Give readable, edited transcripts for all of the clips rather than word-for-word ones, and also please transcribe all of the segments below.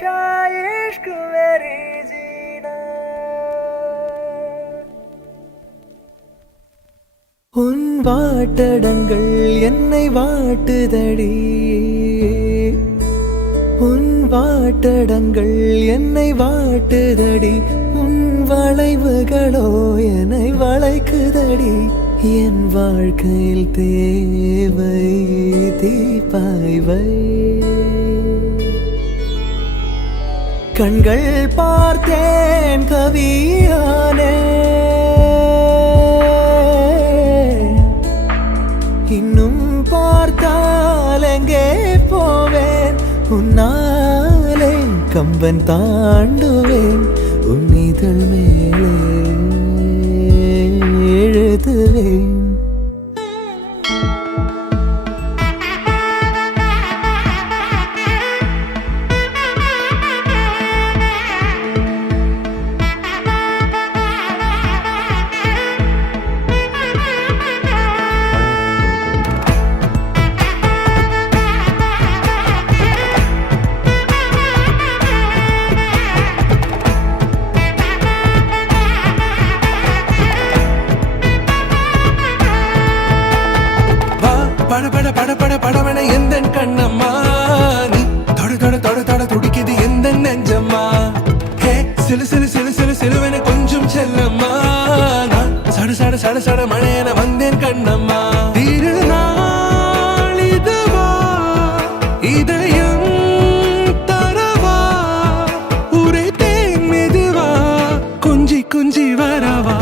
हमेशा इश्क मेरी जीना உன் வாட்டடங்கள் என்னை வாட்டுதடி உன் வாட்டடங்கள் என்னை வாட்டுதடி உன் வளைவுகளோ என்னை வளைக்குதடி என் வாழ்க்கையில் தேவை தீபாய்வை கண்கள் பார்த்தேன் கவியானே இன்னும் பார்த்தால் எங்கே போவேன் உன்னாலே கம்பன் தாண்டுவேன் உன் இதழ் மேலே எழுதுவேன் பட பட பட பட படவன எந்த கண்ணம்மா நீ தொட தொட தொட தொட துடிக்குது எந்த நெஞ்சம்மா ஹே சிலு சிலு சிலு சிலு சிலுவன கொஞ்சம் செல்லம்மா நான் சட சட சட சட மழையன வந்தேன் கண்ணம்மா திருநாள் இதுவா இதயம் தரவா உரைத்தேன் மெதுவா கொஞ்சி கொஞ்சி வரவா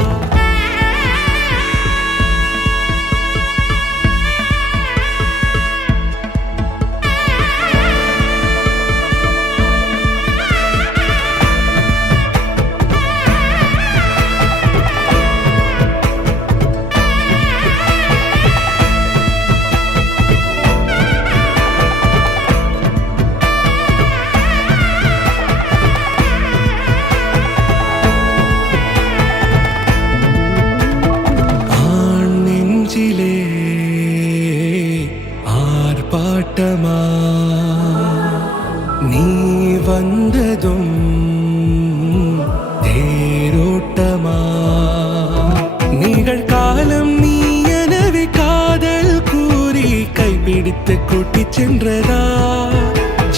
ஆர்ப்பாட்டமா நீ வந்ததும் தேரோட்டமா நிகழ்காலம் நீ எனவே காதல் கூறி கைப்பிடித்து கூட்டிச் சென்றதா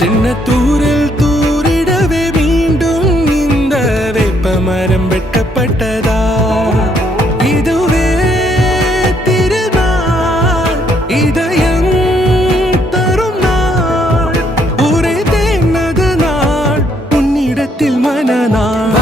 சின்ன தூரல் தூரிடவே மீண்டும் இந்த வேப்ப மரம் வெட்கப்பட்டதா இதுவே திருநாள் இதயம் மனநாள்